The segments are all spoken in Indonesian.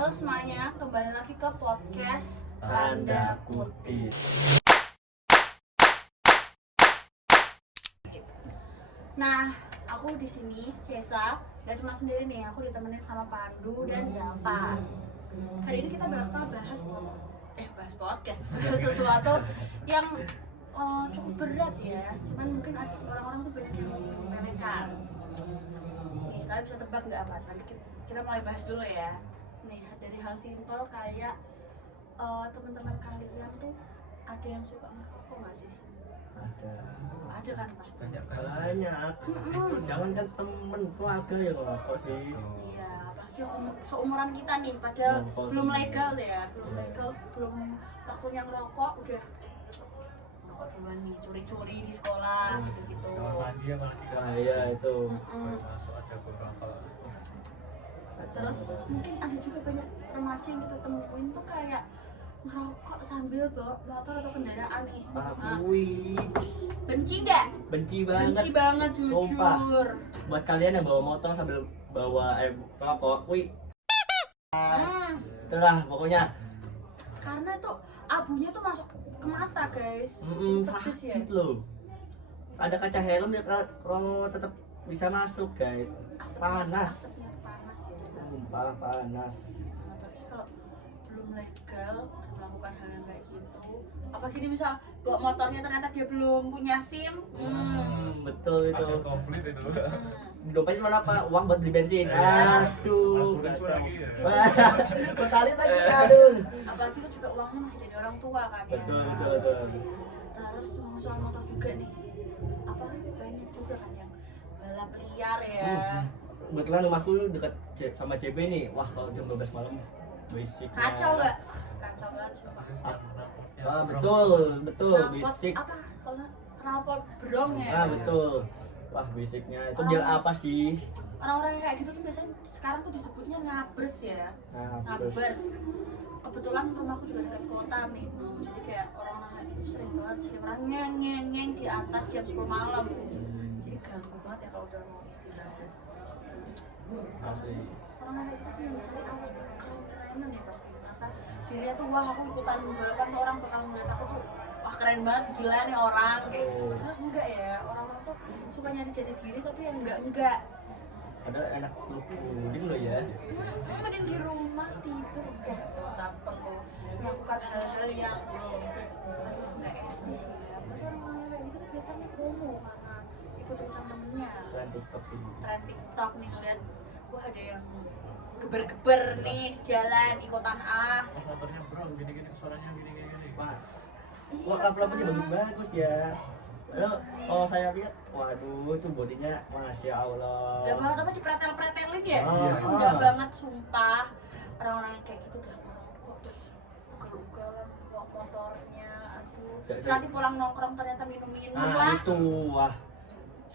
Halo semuanya, kembali lagi ke podcast Tanda Kutip. Nah, aku di sini Cesa, gak cuma sendiri nih, aku ditemenin sama Pandu dan Zalfa. Hari ini kita bakal bahas podcast, sesuatu yang cukup berat ya. Cuman mungkin ada orang-orang tuh banyak yang menyepelekan. Nih, kalian bisa tebak nggak apa? Nanti kita mulai bahas dulu ya. Nih, dari hal simpel kayak teman-teman kalian tuh ada yang suka ngerokok nggak sih? Ada kan pasti. Banyak. Jangan kan temen keluarga yang ngerokok sih. Iya, apalagi yang seumuran kita nih, padahal belum legal ya, belum waktunya ngerokok udah ngerokok duluan nih, curi-curi di sekolah gitu-gitu. Kamar mandi apalagi kan Iya itu. masuk ada beberapa. Terus mungkin ada juga banyak remaja yang kita temuin tuh kayak ngerokok sambil bawa motor atau kendaraan nih. Akui. Benci nggak? Benci banget. Benci banget jujur. Sumpah. Buat kalian yang bawa motor sambil bawa rokok, wih. Itulah pokoknya. Karena tuh abunya tuh masuk ke mata guys. Pedes ya. Sakit loh. Ada kaca helm ya kalau tetap bisa masuk guys. Panas. Asapnya tuh panas ya. Sumpah panas. Apalagi kalau belum legal melakukan hal yang kayak gitu. Apalagi ini misal bawa motornya ternyata dia belum punya SIM. Betul itu. Akhir komplit itu. Dompetnya cuma apa? Uang buat beli bensin. Ya. Aduh. Mas lagi ya. Bersalin lagi aduh. Apalagi itu juga uangnya masih dari orang tua kan ya. Betul. Terus soal motor juga nih. Apa banyak juga kan yang balap liar ya. Kebetulan rumahku dekat sama CB nih. Wah, kalau jam 12 malam berisik. Kacau nggak? Kacau banget sumpah. Betul, Knalpot berisik. apa? Kalau knalpot brong ya. Betul. Wah, bisiknya itu biar apa sih? Orang-orang yang kayak gitu tuh biasanya sekarang tuh disebutnya ngabers ya. Ngabers. Kebetulan rumahku juga dekat kota nih bro. Jadi kayak orang-orang itu sering orang ngeng di atas jam 10 malam. Jadi ganggu banget ya kalau udah mau istirahat. Asli. Orang-orang itu tuh yang mencari awas keren-kerenan ya pasti. Masa dirinya tuh wah aku ikutan balapan tuh orang bakal ngeliat aku tuh wah keren banget, gila nih orang kayak gitu. Padahal enggak ya, orang-orang tuh suka nyari jati diri tapi yang enggak. Padahal enak puding loh ya. Mending di rumah tidur deh, gak usah perlu melakukan hal-hal yang aduh nggak etis ya. Padahal orang-orang kayak gitu biasanya FOMO karena ikut-ikutan temennya. Tren TikTok sih. Tren TikTok nih ngeliat wah ada yang geber-geber nih di jalan ikutan Motornya bro, gini-gini suaranya gini-gini. Wah, lampu-lampunya bagus-bagus ya. Lalu kalau saya lihat, waduh itu bodinya masya Allah. Gak banget apa dipretel-pretelin ya? Oh. Enggak banget sumpah. Orang-orang yang kayak gitu udah ngerokok terus ugal-ugalan bawa motornya, aduh. Nanti pulang nongkrong ternyata minum-minum lah. Itu wah.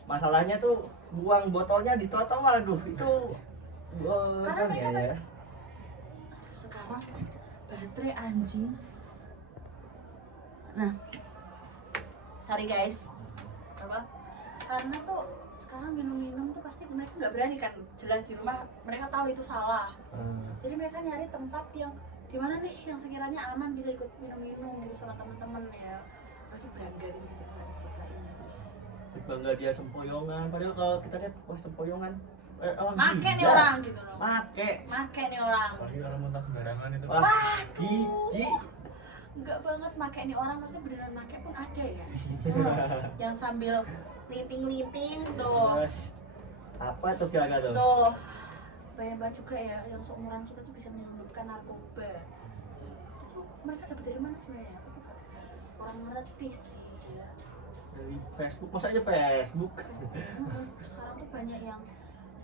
Masalahnya tuh buang botolnya di trotoar, waduh itu Karena ya ya. Sekarang baterai anjing. Nah, sorry guys. Apa? Karena tuh sekarang minum-minum tuh pasti mereka nggak berani kan, jelas di rumah mereka tahu itu salah. Jadi mereka nyari tempat yang di mana nih yang sekiranya aman bisa ikut minum-minum gitu sama teman-teman ya. Pasti bangga gitu diceritain. Bangga dia sempoyongan, padahal kalau kita lihat wah sempoyongan Make nih orang gitu loh. Make nih orang. Apalagi kalau muntah sembarangan itu. Wah, jijik. Enggak banget make nih orang, maksudnya beneran make pun ada ya. Yang sambil linting-linting tuh. Apa tuh kira-kira tuh? Tuh. Bayang-bayang juga ya yang seumuran kita tuh bisa menyelundupkan narkoba. Itu mereka dapat dari mana sebenarnya? Aku juga kurang ngerti sih ya. Dari Facebook, masa aja Facebook. Sekarang tuh banyak yang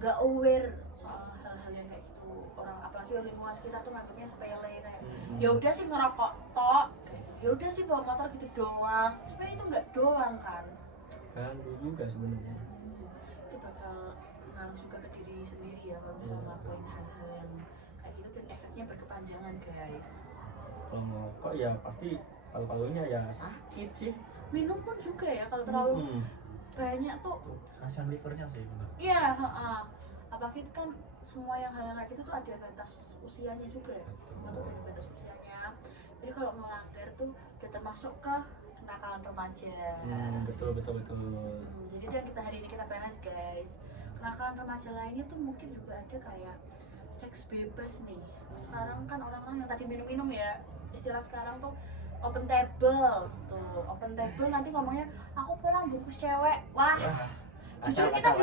gak aware soal hal-hal yang kayak gitu. Orang apalagi yang lingkungan sekitar tuh nganggapnya sepele kayak ya udah sih ngerokok tok, ya udah sih bawa motor gitu doang. Sebenarnya itu nggak doang kan. Ganggu juga sebenarnya. Itu bakal ngaruh juga ke diri sendiri ya kalau misalnya ngelakuin hal-hal yang kayak gitu dan efeknya berkepanjangan guys. Kalau merokok ya pasti paru-parunya ya sakit sih. Minum pun juga ya kalau terlalu banyak tuh Kasihan livernya sih benar. iya apalagi kan semua yang hal kayak gitu tuh ada batas usianya juga ya, semua tuh ada batas usianya. Jadi kalau melanggar tuh udah termasuk ke kenakalan remaja. Betul. Jadi itu yang kita hari ini kita bahas guys. Kenakalan remaja lainnya tuh mungkin juga ada kayak seks bebas nih. Sekarang kan orang-orang yang tadi minum-minum ya, istilah sekarang tuh open table tuh. Open table nanti ngomongnya aku pulang bungkus cewek. Wah, jujur kita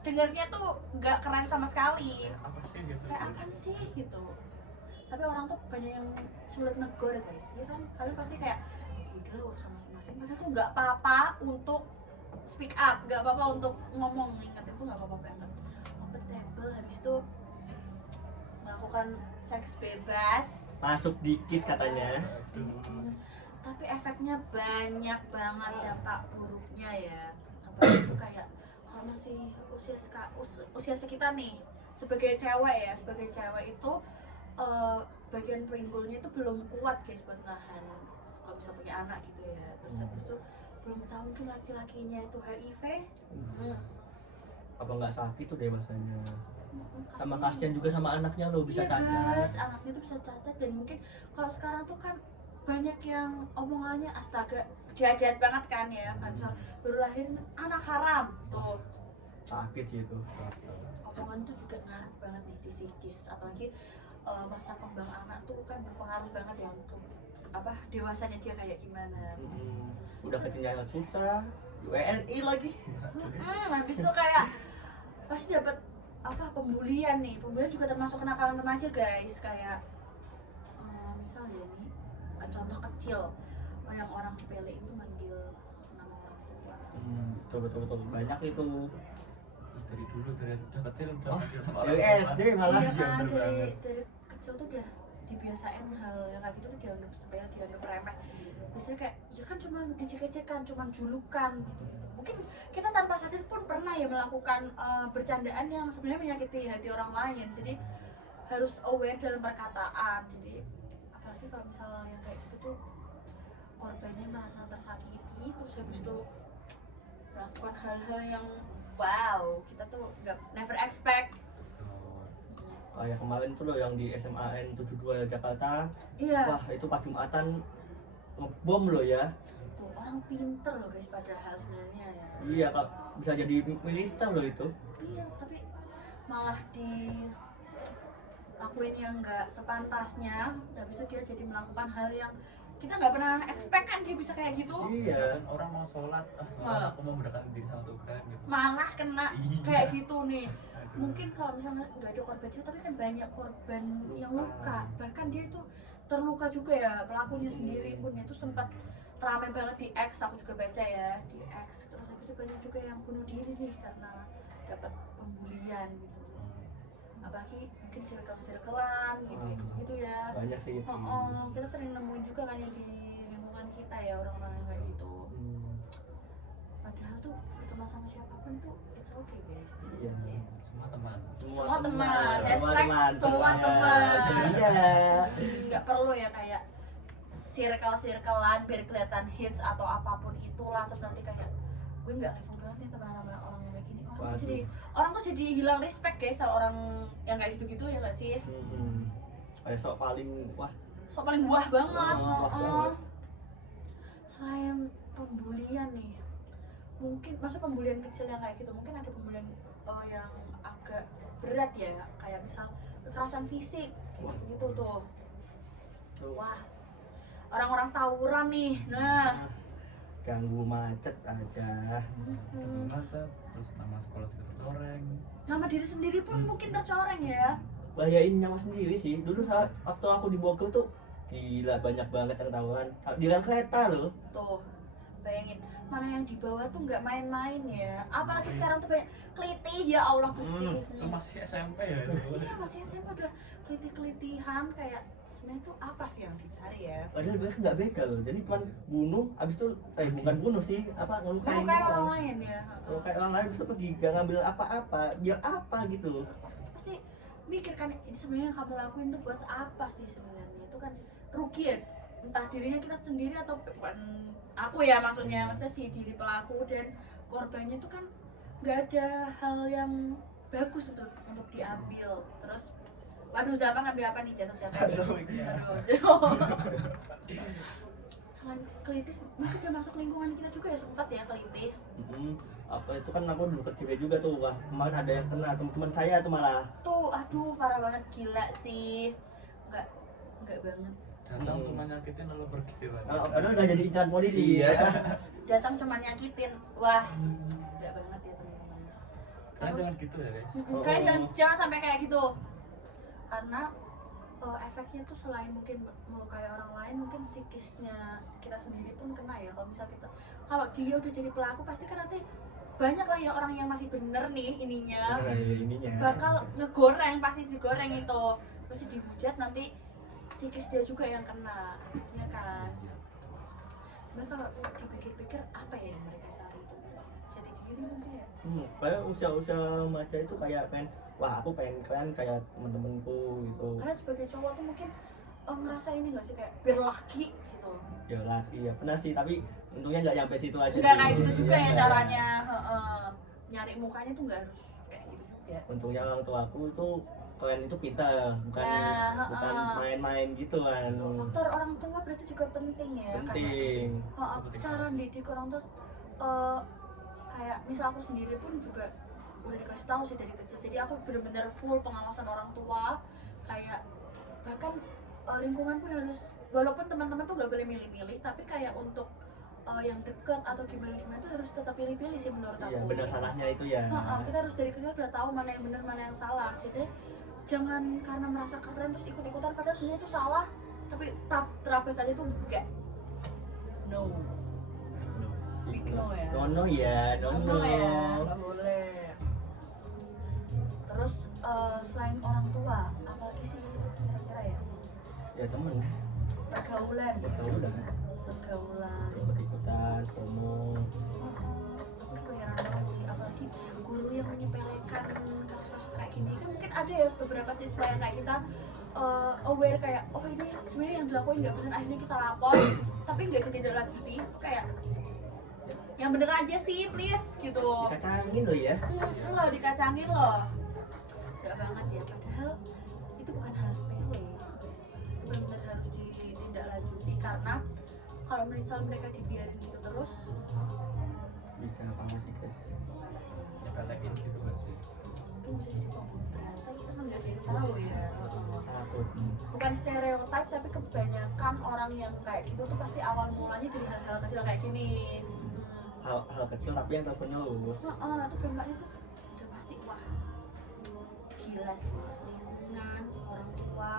dengarnya tuh nggak keren sama sekali. Apa sih gitu? Kayak apa sih gitu. Tapi orang tuh banyak yang sulit negor guys. Ya kan kalian pasti kayak udahlah urusan masing-masing. Padahal tuh nggak apa-apa untuk speak up, nggak apa-apa untuk ngomong, ingat itu nggak apa-apa banget. Open table habis itu melakukan seks bebas. Masuk dikit katanya. Tapi efeknya banyak banget dampak buruknya ya. Apalagi itu kayak kalau masih usia sekitar nih sebagai cewek itu bagian pinggulnya itu belum kuat guys buat nahan kalau bisa punya anak gitu ya. Terus habis itu belum tahu mungkin laki-lakinya itu HIV. Apa nggak sakit tuh dewasanya? Sama Kasihan. kasihan juga sama anaknya loh, bisa Iya, cacat. guys, anaknya tuh bisa cacat dan mungkin kalau sekarang tuh kan banyak yang omongannya astaga jahat banget kan ya. Kan misal baru lahir anak haram tuh. Sakit sih itu. Omongan itu juga ngaruh banget nih di psikis, apalagi masa kembang anak tuh kan berpengaruh banget ya untuk apa dewasanya dia kayak gimana. Udah ketinggalan sisa WNI lagi. Habis itu kayak pasti dapat apa pembulian juga termasuk kenakalan remaja guys. Kayak misal ya ini contoh kecil yang orang sepele itu manggil nama orang tua. Betul banyak itu. Dari dulu dari udah kecil udah manggil sama Dari orang SD tua. malah. Iya sih, kan bener dari banget. kecil tuh udah dibiasain hal yang kayak gitu tuh dianggap sepele, dianggap remeh. Biasanya kayak ya kan cuma ejek-ejekan, cuma julukan gitu. Mungkin kita tanpa sadar pun pernah ya melakukan bercandaan yang sebenarnya menyakiti hati orang lain. Jadi harus aware dalam perkataan. Jadi apalagi kalau misalnya kayak gitu tuh korbannya merasa tersakiti, terus habis itu melakukan hal-hal yang wow, kita tuh nggak never expect. Kayak kemarin tuh loh yang di SMAN 72 Jakarta. Iya. Wah, itu pas Jumatan ngebom loh ya. Tuh orang pinter loh guys padahal sebenarnya ya. Iya, Kak, bisa jadi militer loh itu. Iya, tapi malah lakuin yang nggak sepantasnya. Habis itu dia jadi melakukan hal yang kita nggak pernah expect kan dia bisa kayak gitu. Iya. Dan orang mau sholat, Malah. aku mau mendekatkan diri sama Tuhan gitu. Malah kena Iya. kayak gitu nih. Aduh. Mungkin kalau misalnya nggak ada korban jiwa, tapi kan banyak korban yang luka. Bahkan dia itu terluka juga ya, pelakunya sendiri pun itu sempat ramai banget di X, aku juga baca ya di X. Terus habis itu banyak juga yang bunuh diri nih karena dapat pembulian gitu. Apalagi mungkin circle-circlean gitu ya. Banyak sih itu. Kita sering nemuin juga kan ya di lingkungan kita ya orang-orang yang kayak gitu. Padahal tuh ketemu sama siapapun tuh it's okay guys. Iya. Sih. Semua teman. Semua teman. Semua Hashtag teman. semua teman. Iya. Nggak perlu ya kayak circle-circlean biar kelihatan hits atau apapun itulah, terus nanti kayak gue nggak level banget nih teman sama orang kayak gini. Orang tuh jadi hilang respect guys sama orang yang kayak gitu-gitu ya nggak sih? Kayak sok paling wah. So paling buah banget. Wah banget. Selain pembulian nih, mungkin maksud pembulian kecil yang kayak gitu, mungkin ada pembulian yang agak berat ya, kayak misal kekerasan fisik kayak gitu tuh. Wah, orang-orang tawuran nih. Nah, Ganggu macet aja. Macet, terus nama sekolah kita tercoreng. nama diri sendiri pun mungkin tercoreng ya. Bahayain nyawa sendiri sih. Dulu saat waktu aku di Bogor tuh gila banyak banget yang tawuran. Di rel kereta loh. Tuh, bayangin mana yang di bawah tuh nggak main-main ya. Apalagi sekarang tuh banyak kelitih ya Allah Gusti. Itu masih SMP ya itu. Iya masih SMA udah kelitih-kelitihan kayak sebenarnya tuh apa sih yang dicari ya? Padahal mereka nggak begal, jadi cuma bunuh, abis itu bukan bunuh sih, apa ngelukain Melukai orang lain ya. Ngelukain orang lain, terus pergi gak ngambil apa-apa, biar apa gitu. Itu pasti mikir kan ini sebenarnya yang kamu lakuin tuh buat apa sih sebenarnya? Itu kan rugi ya, entah dirinya kita sendiri atau bukan aku ya maksudnya si diri pelaku dan korbannya itu kan nggak ada hal yang bagus untuk diambil. Terus waduh, Zapa ngambil apa nih, jatuh siapa nih? Jatuh, iya. Aduh. Selain kelitih, mungkin udah masuk lingkungan kita juga ya, sempat ya kelitih. Apa itu kan aku dulu kecil juga tuh, wah kemarin ada yang kena teman-teman saya tuh malah. Tuh, aduh parah banget, gila sih. Enggak banget. Datang cuma nyakitin lalu pergi. Padahal udah jadi incaran polisi. Iya. Datang cuma nyakitin, wah enggak banget ya teman-teman. Kalian jangan gitu ya guys. Kalian jangan sampai kayak gitu, karena efeknya tuh selain mungkin melukai orang lain, mungkin psikisnya kita sendiri pun kena ya. Kalau dia udah jadi pelaku, pasti kan nanti banyak lah ya orang yang masih bener nih ininya, bakal ngegoreng, pasti digoreng itu, pasti dihujat, nanti psikis dia juga yang kena, ya kan. Nah kalau dipikir-pikir, apa ya yang mereka cari itu? Jati diri mungkin ya? Kayak usia-usia remaja itu kayak wah aku pengen keren kayak temen-temenku gitu. Karena sebagai cowok tuh mungkin ngerasa ini nggak sih, kayak biar laki gitu. Ya laki ya pernah sih, tapi untungnya nggak nyampe situ aja. Nggak sih. kayak gitu juga Iya, ya iya. caranya. Nyari mukanya tuh nggak harus kayak gitu juga. Untungnya orang tua aku itu kalian itu pintar, bukan Ya, bukan main-main gitu kan. Faktor orang tua berarti juga penting ya. Penting. Cara didik orang tuh kayak misal aku sendiri pun juga udah dikasih tahu sih dari kecil. Jadi aku benar-benar full pengawasan orang tua. Kayak bahkan lingkungan pun harus, walaupun teman-teman tuh nggak boleh milih-milih, tapi kayak untuk yang deket atau gimana tuh harus tetap pilih-pilih sih menurut aku. Iya, benar salahnya itu ya. Kita harus dari kecil udah tahu mana yang benar mana yang salah. Jadi jangan karena merasa keren terus ikut-ikutan, padahal sebenarnya itu salah, tapi terapis aja tuh enggak. No. Big no ya. No ya, no. Ya, nggak boleh. Terus selain orang tua, apalagi sih kira-kira ya? Ya temen. Pergaulan. Pergaulan. Ikut-ikutan, ngomong. Aku heran banget sih, apalagi guru yang menyepelekan kasus-kasus kayak gini. Kan mungkin ada ya beberapa siswa yang kayak kita aware kayak, oh ini sebenarnya yang dilakuin nggak benar, akhirnya kita lapor, tapi nggak ditindaklanjuti. Itu kayak yang bener aja sih, please gitu. Dikacangin loh ya. Loh, dikacangin loh. Nggak banget ya, padahal itu bukan hal sepele. Itu benar-benar harus ditindaklanjuti, karena kalau misal mereka dibiarin gitu terus, Bisa panggil psikis. Nyepelekin gitu kan sih. mungkin bisa jadi pembunuh berantai. Kita kan nggak ada yang tahu ya. Takut. Bukan stereotip, tapi kebanyakan orang yang kayak gitu tuh pasti awal mulanya dari hal-hal kecil kayak gini. Hal kecil tapi yang terus menerus. Itu dampaknya tuh udah pasti wah gila sih. Lingkungan, orang tua,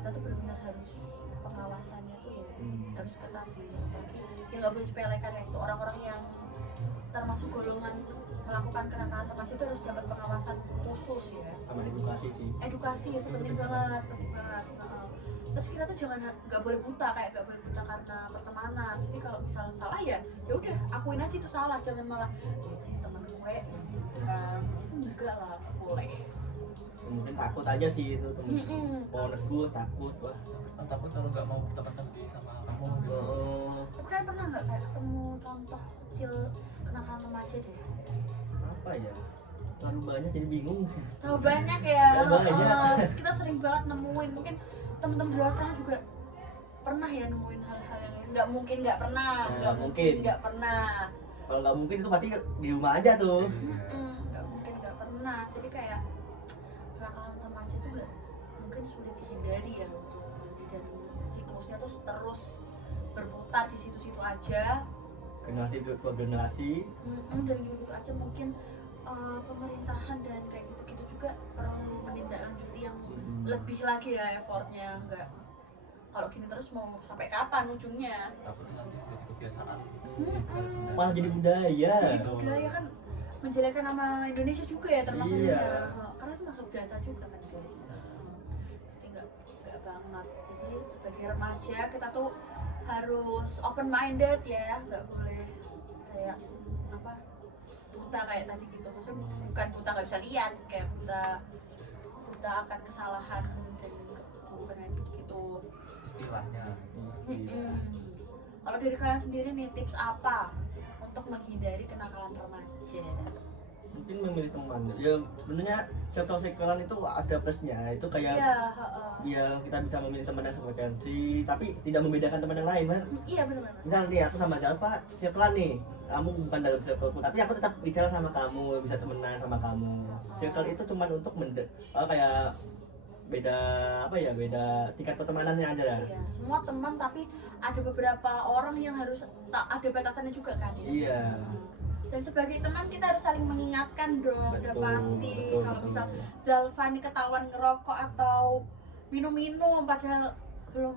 kita tuh benar-benar harus pengawasannya tuh ya harus ketat sih. Apalagi ya nggak boleh sepelekan kayak gitu. Orang-orang yang termasuk golongan melakukan kenakalan remaja itu harus dapat pengawasan khusus ya. Sama edukasi sih. Edukasi itu penting banget. Terus kita tuh jangan nggak boleh buta, kayak nggak boleh buta karena pertemanan. Jadi kalau misalnya salah ya udah akuin aja itu salah, jangan malah teman gue enggak lah, boleh. Mungkin takut aja sih itu temen. Mau negur takut wah. Takut kalau nggak mau berteman sama kamu gitu. Tapi kalian pernah nggak kayak ketemu contoh kecil kenakalan remaja deh? Apa ya? Terlalu banyak jadi bingung. Terlalu banyak ya. Terlalu banyak. Terus kita sering banget nemuin, mungkin teman-teman di luar sana juga pernah ya nemuin hal-hal yang nggak mungkin nggak pernah, nggak mungkin nggak pernah. Kalau nggak mungkin itu pasti di rumah aja tuh. Nggak mungkin nggak pernah. Jadi kayak kenakalan remaja tuh nggak mungkin sulit dihindari ya, dan siklusnya tuh terus berputar di situ-situ aja. Generasi ke generasi. Dan gitu-gitu aja mungkin pemerintahan dan kayak gitu-gitu juga perlu menindaklanjuti yang lebih lagi ya effortnya. Nggak, kalau gini terus mau sampai kapan ujungnya? Takutnya nanti jadi kebiasaan. Malah jadi budaya. Jadi budaya kan menjelekkan nama Indonesia juga ya termasuknya. Iya. Karena itu masuk data juga kan guys. Jadi nggak banget. Jadi sebagai remaja kita tuh harus open minded ya, nggak boleh kayak apa buta kayak tadi gitu. Maksudnya bukan buta nggak bisa lihat, kayak buta akan kesalahan dan keburukan gitu. Istilahnya. Kalau dari kalian sendiri nih, tips apa untuk menghindari kenakalan remaja? mungkin memilih teman ya sebenarnya circle-circlean itu ada plusnya itu kayak Iya, ya kita bisa memilih teman yang sefrekuensi tapi tidak membedakan teman yang lain kan. iya benar. Misal nih aku sama Jalva circlean nih, kamu bukan dalam circleku tapi aku tetap bicara sama kamu, bisa temenan sama kamu. Circle itu cuma untuk kayak beda apa ya, beda tingkat pertemanannya aja ya. Iya, semua teman tapi ada beberapa orang yang harus ada batasannya juga kan ya. Iya. Dan sebagai teman kita harus saling mengingatkan dong, udah Betul, pasti. betul, Kalau betul. misal Zalfa nih ketahuan ngerokok atau minum-minum padahal belum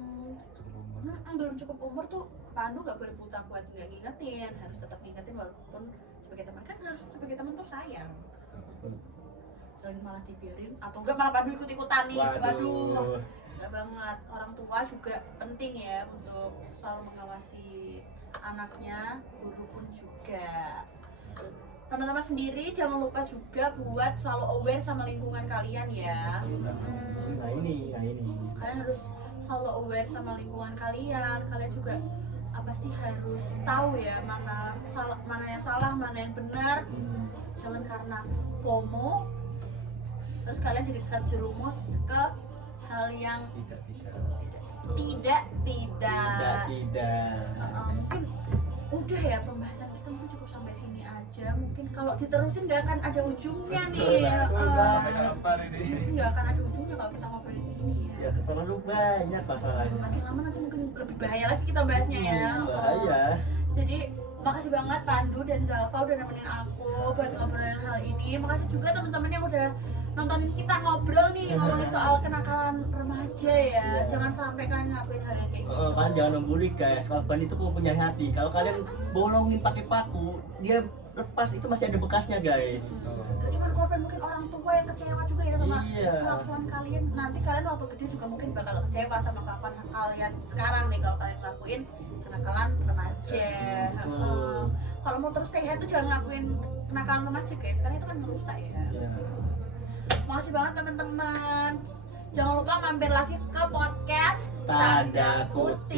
cukup umur tuh Pandu nggak boleh buta buat nggak ngingetin, harus tetap ngingetin walaupun sebagai teman kan harus sebagai teman tuh sayang. Jangan malah dibiarin atau enggak malah Pandu ikut-ikutan nih. Waduh. Enggak banget. Orang tua juga penting ya untuk selalu mengawasi anaknya, guru pun juga. Teman-teman sendiri jangan lupa juga buat selalu aware sama lingkungan kalian ya. Nah ini Kalian harus selalu aware sama lingkungan kalian. Kalian juga apa sih harus tahu ya mana yang salah, mana yang benar. Jangan karena FOMO terus kalian jadi terjerumus ke hal yang tidak. Mungkin udah ya pembahasan kita mungkin cukup sampai sini aja. Mungkin kalau diterusin nggak akan ada ujungnya nih. Sampai kapan ini? Nggak akan ada ujungnya kalau kita ngobrolin ini ya. ya terlalu banyak masalahnya. Makin lama nanti mungkin lebih bahaya lagi kita bahasnya ya. Bahaya. Jadi makasih banget Pandu dan Zalfa udah nemenin aku buat ngobrolin hal ini. Makasih juga teman-teman yang udah nontonin kita ngobrol nih ngomongin soal kenakalan remaja ya. Jangan sampai kalian ngakuin hal yang kayak gitu. Kalian jangan membuli guys, korban itu mempunyai hati. Kalau kalian bolongin pakai paku, dia lepas itu masih ada bekasnya guys. Gak cuma korban, mungkin orang tua yang kecewa juga ya sama Iya. kelakuan kalian. Nanti kalian waktu gede juga mungkin bakal kecewa sama kelakuan kalian sekarang nih kalau kalian ngelakuin kenakalan remaja. Kalau mau terus sehat tuh jangan ngelakuin kenakalan remaja guys, karena itu kan merusak ya. Makasih banget teman-teman. Jangan lupa mampir lagi ke podcast Tanda Kutip.